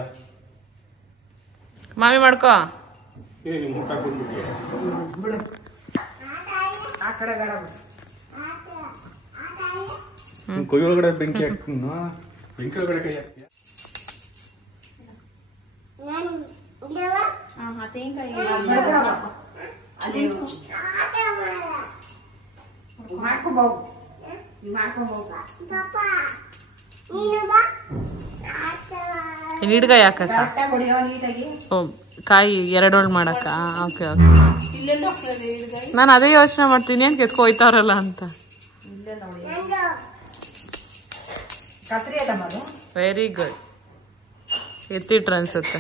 ಮಾಮಿ ಮಾಡ್ಕೋ ನೀವು ಮುಟ್ಟ ಕೊಟ್ಬಿಟ್ಟು ಬಿಡು ಆ ಕಡೆ ಬೇಡ ಕೊಯ್ ಒಳಗಡೆ ಬೆಂಕಿ ಹಾಕ್ತೀನಿ ಬೆಂಕಿ ಒಳಗಡೆ ಕೈ ಹಾಕ್ತೀಯ ತೆಂಗಿನಕಾಯಿ ಮಾಡ್ಕೋಬಹುದು ನೀವು ಮಾಡ್ಕೋಬಹುದು ನೀಡ್ಗಾಯಿ ಹಾಕಕ್ಕ ಕರೆಕ್ಟಾಗಿ ಹೊಡಿಯೋ ನೀಟಾಗಿ ಓ ಕಾಯಿ ಎರಡೋಳ್ ಮಾಡಕ್ಕ ಓಕೆ ಓಕೆ ನಾನು ಅದೇ ಯೋಚನೆ ಮಾಡ್ತೀನಿ ಏನ್ ಕೆತ್ಕೊ ಹೋಯ್ತಾರಲ್ಲ ಅಂತ ಕತ್ರಿ ಅದ ಮದು ವೆರಿ ಗುಡ್ ಎತ್ತಿಟ್ರ ಅನ್ಸುತ್ತೆ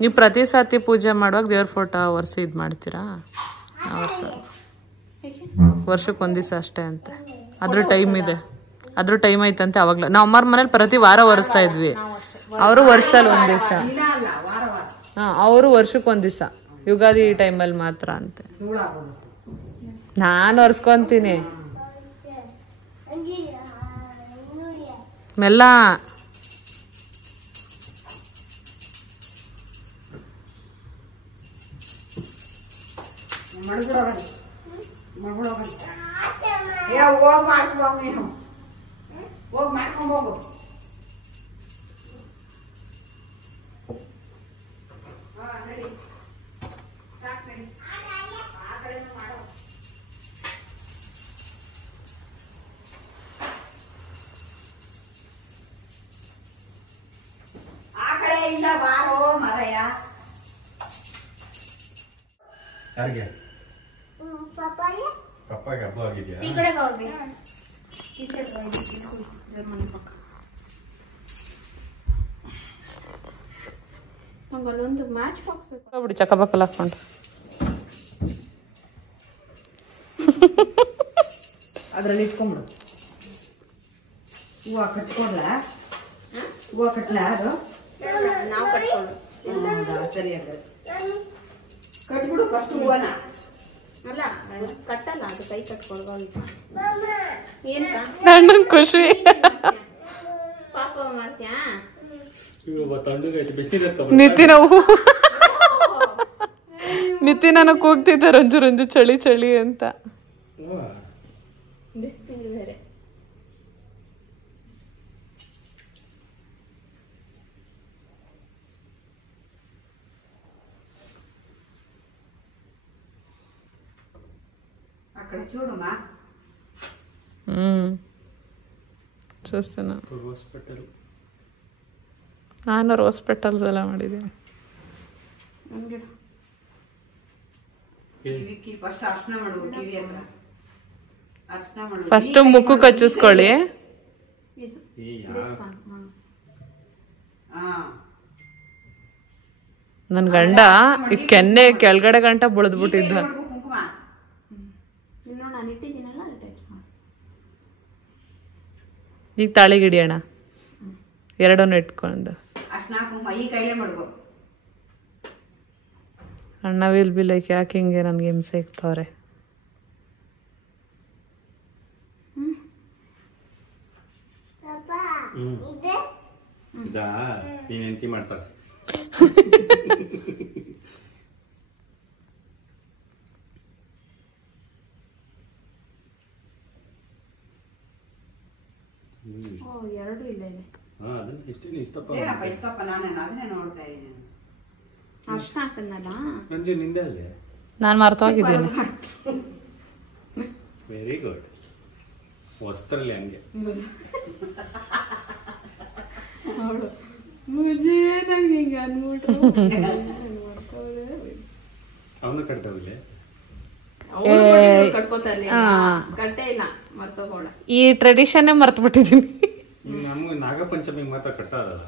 ನೀವು ಪ್ರತಿ ಸತಿ ಪೂಜೆ ಮಾಡುವಾಗ ದೇವ್ರ ಫೋಟೋ ಒರೆಸಿ ಇದು ಮಾಡ್ತೀರಾ ವರ್ಷಕ್ಕೆ ಒಂದ್ ದಿವಸ ಅಷ್ಟೇ ಅಂತೆ ಅದ್ರ ಟೈಮ್ ಇದೆ ಅದ್ರ ಟೈಮ್ ಐತಂತೆ ಅವಾಗ್ಲ ನಾವು ಅಮ್ಮರ ಮನೇಲಿ ಪ್ರತಿ ವಾರ ಒರೆಸ್ತಾ ಇದ್ವಿ ಅವರು ವರ್ಷದಲ್ಲಿ ಒಂದ್ ದಿವಸ ಹಾ ಅವರು ವರ್ಷಕ್ಕೆ ಒಂದ್ ದಿವಸ ಯುಗಾದಿ ಟೈಮಲ್ಲಿ ಮಾತ್ರ ಅಂತೆ ನಾನು ಒರ್ಸ್ಕೊಂತೀನಿ ಮೆಲ್ಲ. ಹೋಗಿ ಮಾಡ್ಕೊಂಬೋಗು ನೀನು, ಹೋಗಿ ಮಾಡ್ಕೊಂಬೋಗು. ಇಲ್ಲ ಬಾರೋ ಮರಯ್ಯ. ಯಾರಿಗೆ ಪಪ್ಪಾಗೆ ಹಬ್ಬ ಆಗಿದ್ಯಾ? ಈ ಕಡೆ ಹೋಗ್ರಿ, ಈ ಸೈಡ್ ಮನೆ ಪಕ್ಕ. ನಂಗಲ್ಲೊಂದು ಮ್ಯಾಚ್ ಬಾಕ್ಸ್ ಬೇಕು ಬಿಡಿ, ಚಕ್ಕಬಕ್ಕಲ್ ಹಾಕೊಂಡು. ಅದ್ರಲ್ಲಿ ಇಟ್ಕೊಂಬಿಡು. ಹೂವು ಕಟ್ಕೊಡ್ಲ? ಹೂವು ಕಟ್ಲ? ಅದು ನಾವು ಕಟ್ಕೊಂಡು ಸರಿ ಕಟ್ಬಿಡು ಫಸ್ಟ್ ಹೂವನ. ಅಲ್ಲ ಕಟ್ಟಲ್ಲ, ಅದು ಕೈ ಕಟ್ಕೊಳ್ಬಾರ್ದು. ಅಣ್ಣನ್ ಖುಷಿ. ಪಾಪ ಮಾಡ್ತೀಯಾ? ನಿತಿನ ಕೂಗ್ತಿದ್ದ ರಂಜು ರಂಜು ಚಳಿ ಚಳಿ ಅಂತ. ಬಿಸ್ತಿಗೆ ಬೇರೆ. చూడమ్మా. చూస్తున్నా. ನಾನು ರೋಸ್ ಪೆಟಲ್ಸ್ ಎಲ್ಲ ಮಾಡಿದ್ದೀನಿ. ಫಸ್ಟ್ ಮುಕ್ಕು ಕಚ್ಚಿಸ್ಕೊಳ್ಳಿ. ನನ್ ಗಂಡ ಈ ಕೆನ್ನೆ ಕೆಳಗಡೆ ಗಂಟ ಬುಳದ್ಬಿಟ್ಟಿದ್ದ. ಈಗ ತಾಳಿಗಿಡಿಯೋಣ, ಎರಡನ್ನು ಇಟ್ಕೊಂಡು. ಅಣ್ಣ ವಿಲ್ ಬಿ ಲೈಕ್, ಯಾಕೆ ಹಿಂಗೆ ನನ್ಗೆ ಹಿಂಸೆ ಇಕ್ತವ್ರೆ. ಮಾಡ್ತಾರೆ ಎರಡು ಇಲ್ಲ ಇದೆ. ಅರ್ಶನ ಹಾಕದ್ನಲ್ಲ ನಿಂದೆ ಅಲ್ಲೇ, ನಾನು ಮರ್ತೋಗಿದ್ದೀನಿ. Very good. ವಸ್ತ್ರಲ್ಲಿ ಹಂಗೆ ಅವಳು ಮುಜೆ ನಂಗೆ ಹಿಂಗೆ ಅಂದ್ಬಿಟ್ರು. ಅವನು ಕಟ್ತಾವಿಲ್ಲ, ಕಟ್ಕೋತಾರೆ, ಕಟ್ಟೆ ಇಲ್ಲ, ಮರ್ತೋಗೋಳ. ಈ ಟ್ರೆಡಿಷನ್ನೇ ಮರ್ತು ಬಿಟ್ಟಿದ್ದೀನಿ. ನಮ್ಗೆ ನಾಗಪಂಚಮಿಗೆ ಮಾತ್ರ ಕಟ್ಟೋದಲ್ಲ.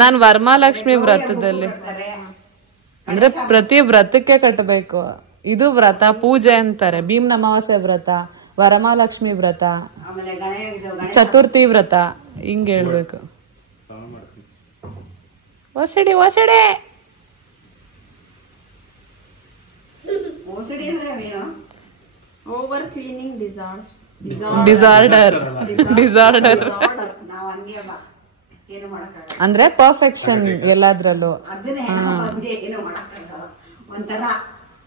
ನಾನು ವರಮಹಾಲಕ್ಷ್ಮಿ ವ್ರತದಲ್ಲಿ, ಅಂದ್ರೆ ಪ್ರತಿ ವ್ರತಕ್ಕೆ ಕಟ್ಟಬೇಕು. ಇದು ವ್ರತ ಪೂಜೆ ಅಂತಾರೆ. ಭೀಮ್ ಅಮಾವಾಸ್ಯೆ ವ್ರತ, ವರಮಹಾಲಕ್ಷ್ಮಿ ವ್ರತ, ಚತುರ್ಥಿ ವ್ರತ, ಹಿಂಗೆ ಹೇಳ್ಬೇಕು. ಒಸಡಿ ಒಸಡೆ ಓವರ್ ಕ್ಲೀನಿಂಗ್ ಡಿಸಾರ್ಡರ್. ಅಂದ್ರೆ ಪರ್ಫೆಕ್ಷನ್ ಎಲ್ಲಾದ್ರಲ್ಲೂ.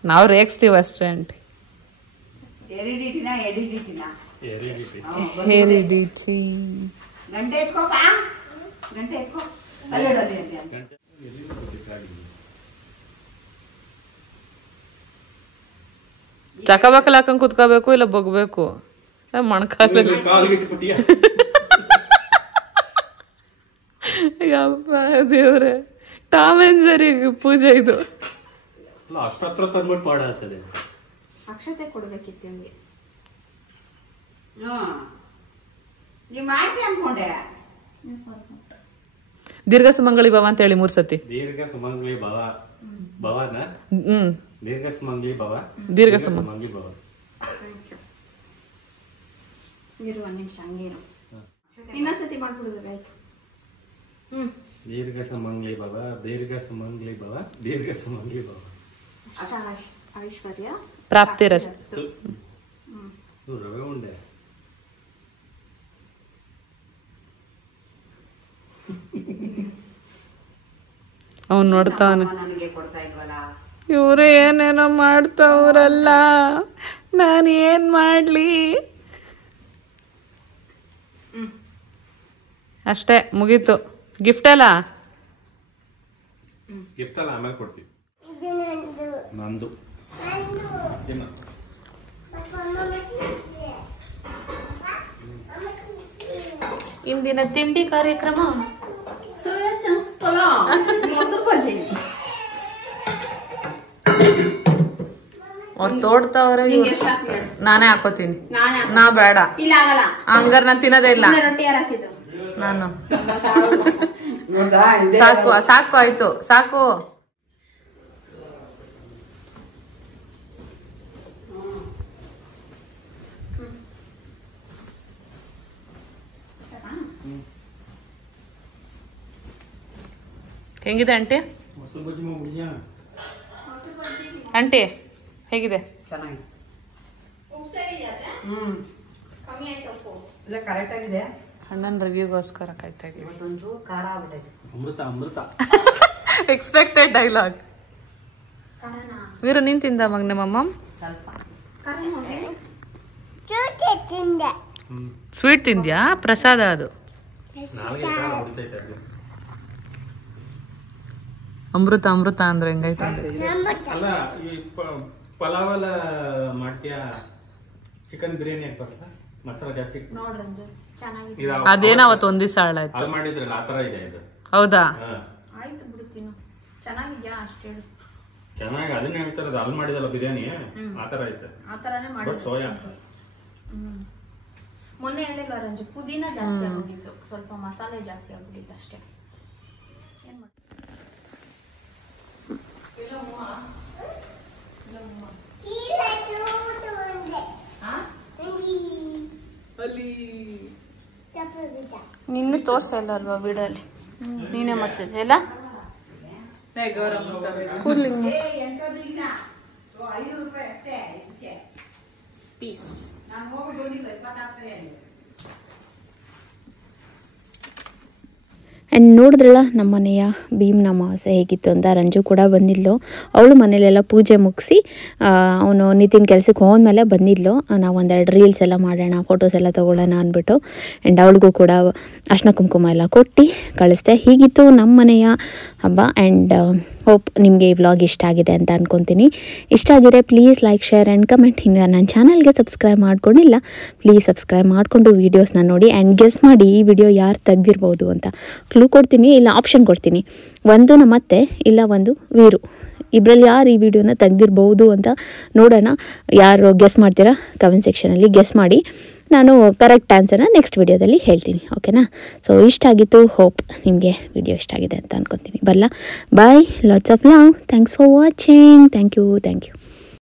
ನಾವು ರೇಗಿಸ್ತೀವಿ ಅಷ್ಟೇ ಆಂಟಿ. ಹೆರಿಡಿಟಿ. ಚಕಬಕಲ್ ಹಾಕೊಂಡ್ ಕುತ್ಕೋಬೇಕು, ಇಲ್ಲ ಬಗ್ಬೇಕು ಮೊಣಕಾಲಲ್ಲಿ. ದೇವ್ರೆ, ಟಾಮ್ ಅಂಡ್ ಜೆರ್ರಿ ಪೂಜೆ ಇದು. ಅಷ್ಟತ್ರ ತಂದ್ಬಿಟ್ಟು ಮಾಡಾಗ್ತದೆ. ಅಕ್ಷತೆ ಕೊಡ್ಬೇಕಿತ್ತು ನಿಮ್ಗೆ. ನೀವ್ ಮಾಡ್ತಿ ಅನ್ಕೊಂಡೆ. ದೀರ್ಘ ಸುಮಂಗಲಿ ಭವ ಅಂತ ಹೇಳಿ 3 ಸತಿ. ದೀರ್ಘ ಸುಮಂಗಲಿ ಭವ. ಭವನ ದೀರ್ಘ ಸುಮಂಗಲಿ ಭವ. ದೀರ್ಘ ಸುಮಂಗಲಿ ಭವ. ಇರು ಒಂದ್ ನಿಮಿಷ ಹಂಗೇನು, ಇನ್ನೊಂದ್ಸತಿ ಮಾಡ್ಬಿಡ್ಬೇಕಾಯ್ತು. ದೀರ್ಘ ಸುಮಂಗಲಿ ಭವ, ದೀರ್ಘ ಸುಮಂಗಲಿ ಭವ, ದೀರ್ಘ ಸುಮಂಗಲಿ ಭವ. ಐಶ್ವರ್ಯ ಪ್ರಾಪ್ತಿರಸ್ತು. ರವೆ ಉಂಡೆ ಅವ್ನು ನೋಡ್ತಾವನೆ. ನನಗೆ ಕೊಡ್ತಾ ಇಲ್ವಲ್ಲ. ಇವರು ಏನೇನೋ ಮಾಡ್ತಾವ್ರಲ್ಲ, ನಾನು ಏನ್ ಮಾಡ್ಲಿ? ಅಷ್ಟೇ ಮುಗೀತು. ಗಿಫ್ಟ್ ಅಲ್ಲ ಆಮೇಲೆ ಕೊಡ್ತೀವಿ. ನಂದು ಇಂದಿನ ತಿಂಡಿ ಕಾರ್ಯಕ್ರಮ ಸೋಯಾ ಚಂಕ್ಸ್ ಪಲಾವ್, ಮೊಸರು ಬಜ್ಜಿ. ಅವ್ರು ತೋಡ್ತಾವ್ರೆ. ನಾನೇ ಹಾಕೋತೀನಿ. ನಾ ಬೇಡ, ಇಲ್ಲ ಆಗಲ್ಲ. ಹಂಗಾರ ನಾನು ತಿನ್ನೋದೇ ಇಲ್ಲ. ರೊಟ್ಟಿ ಯಾರು ಹಾಕಿದ್ದು? ನಾನು ಸಾಕು ಸಾಕು ಆಯ್ತು ಸಾಕು. ಹೆಂಗಿದೆ ಆಂಟಿ? ಆಂಟಿ ಹೇಗಿದೆ? ಚೆನ್ನಾಗಿದೆ. ಇಲ್ಲ ಕರೆಕ್ಟ್ ಆಗಿದೆ. ಅಣ್ಣನ ರಿವ್ಯೂಗೋಸ್ಕರ ಕಾಯ್ತಾ ಇದೀವಿ. ಇವತ್ತೊಂದು ಖಾರ ಆಗ್ಬಿಟ್ಟಿದೆ. ಅಮೃತ ಅಮೃತ. Expected dialogue. ವೀರು ನೀನ್ ತಿಂದ ಮಗ್ನೆ ಮಮ್ಮ? ಸ್ವಲ್ಪ ಸ್ವೀಟ್ ತಿಂದ್ಯಾ? ಪ್ರಸಾದ ಅದು. ಅಮೃತ ಅಮೃತ ಅಂದ್ರೆ ಹೆಂಗೈತೆ ಅಲ್ಲ, ಈ ಪಲಾವ್ ಎಲ್ಲ ಮಾಡ್ತೀಯಾ? ಚಿಕನ್ ಬಿರಿಯಾನಿ ಯಾಕೆ ಬರಲ್ಲ? ಮಸಾಲ ಜಾಸ್ತಿ ನೋಡ್ರಂಜು ಚೆನ್ನಾಗಿದೆ. ಅದೇನ ಅವತ್ತು ಒಂದ್ ದಿವಸ ಹಾಳಾಯ್ತು. ಮಾಡಿದ್ರಲ್ಲ ಆ ತರ ಇದೆ ಇದು. ಹೌದಾ? ಆಯ್ತು ಬಿಡುತ್ತೀನು. ಚೆನ್ನಾಗಿದ್ಯಾ ಅಷ್ಟು ಹೇಳು. ಚೆನ್ನಾಗಿ ಅದನ್ನ ಹೇಳ್ತಾರದು. ಅಲ್ಲಿ ಮಾಡಿದಲ್ಲ ಬಿರಿಯಾನಿ ಆ ತರ ಐತೆ. ಆ ತರಾನೇ ಮಾಡಿ. ಸೋಯಾ ಮೊನ್ನೆ ಹೇಳಿಲ್ವ ರಂಜು, ಪುದೀನ ಜಾಸ್ತಿ ಆಗೋಗಿತ್ತು, ಸ್ವಲ್ಪ ಮಸಾಲೆ ಜಾಸ್ತಿ ಆಗ್ಬಿಟ್ಟಿತ್ತು ಅಷ್ಟೇ. ಏನ್ ಮಾಡ್ತೀವಿ? ನಿನ್ನ ತೋರ್ಸ ಇಲ್ಲ ಅಲ್ವಾ ವಿಡಿಯೋಲಿ? ನೀನೇ ಮಾಡ್ತಿದ್ದೆ ಎಲ್ಲ ಕೂಲಿಂಗ್ ಪೀಸ್. ಆ್ಯಂಡ್ ನೋಡಿದ್ರಲ್ಲ ನಮ್ಮ ಮನೆಯ ಭೀಮ್ನ ಅಮಾವಾಸ್ಯೆ ಹೇಗಿತ್ತು ಅಂತ. ರಂಜು ಕೂಡ ಬಂದಿದ್ಲು. ಅವಳು ಮನೇಲೆಲ್ಲ ಪೂಜೆ ಮುಗಿಸಿ ಅವನು ನಿತಿನ್ ಕೆಲಸಕ್ಕೆ ಹೋದ್ಮೇಲೆ ಬಂದಿದ್ಲು. ನಾವು ಒಂದೆರಡು ರೀಲ್ಸ್ ಎಲ್ಲ ಮಾಡೋಣ, ಫೋಟೋಸ್ ಎಲ್ಲ ತೊಗೊಳ್ಳೋಣ ಅಂದ್ಬಿಟ್ಟು. ಆ್ಯಂಡ್ ಅವಳಿಗೂ ಕೂಡ ಅರ್ಶಿನ ಕುಂಕುಮ ಎಲ್ಲ ಕೊಟ್ಟು ಕಳಿಸ್ದೆ. ಹೀಗಿತ್ತು ನಮ್ಮ ಮನೆಯ ಹಬ್ಬ. ಆ್ಯಂಡ್ ಹೋಪ್ ನಿಮಗೆ ಈ ವ್ಲಾಗ್ ಇಷ್ಟ ಆಗಿದೆ ಅಂತ ಅಂದ್ಕೊತೀನಿ. ಇಷ್ಟ ಆಗಿದ್ರೆ please like, share and comment. ಇನ್ನು ನನ್ನ ಚಾನಲ್ಗೆ ಸಬ್ಸ್ಕ್ರೈಬ್ ಮಾಡ್ಕೊಂಡಿಲ್ಲ ಪ್ಲೀಸ್ ಸಬ್ಸ್ಕ್ರೈಬ್ ಮಾಡಿಕೊಂಡು ವೀಡಿಯೋಸ್ನ ನೋಡಿ. ಆ್ಯಂಡ್ ಗೆಸ್ ಮಾಡಿ ಈ ವಿಡಿಯೋ ಯಾರು ತೆಗ್ದಿರ್ಬೋದು ಅಂತ. ಕ್ಲೂ ಕೊಡ್ತೀನಿ, ಇಲ್ಲ ಆಪ್ಷನ್ ಕೊಡ್ತೀನಿ. ಒಂದು ನಮ್ಮತ್ತೆ, ಇಲ್ಲ ಒಂದು ವೀರು. ಇಬ್ಬರಲ್ಲಿ ಯಾರು ಈ ವಿಡಿಯೋನ ತೆಗ್ದಿರ್ಬೋದು ಅಂತ ನೋಡೋಣ. ಯಾರು ಗೆಸ್ ಮಾಡ್ತೀರಾ ಕಮೆಂಟ್ ಸೆಕ್ಷನಲ್ಲಿ ಗೆಸ್ ಮಾಡಿ. ನಾನು ಕರೆಕ್ಟ್ ಆನ್ಸರ್ನ ನೆಕ್ಸ್ಟ್ ವಿಡಿಯೋದಲ್ಲಿ ಹೇಳ್ತೀನಿ. ಓಕೆನಾ? ಸೊ ಇಷ್ಟ ಆಗಿತ್ತು. ಹೋಪ್ ನಿಮಗೆ ವಿಡಿಯೋ ಇಷ್ಟ ಆಗಿದೆ ಅಂತ ಅಂದ್ಕೊತೀನಿ. ಬರಲ್ಲ, bye, lots of love. Thanks for watching. Thank you.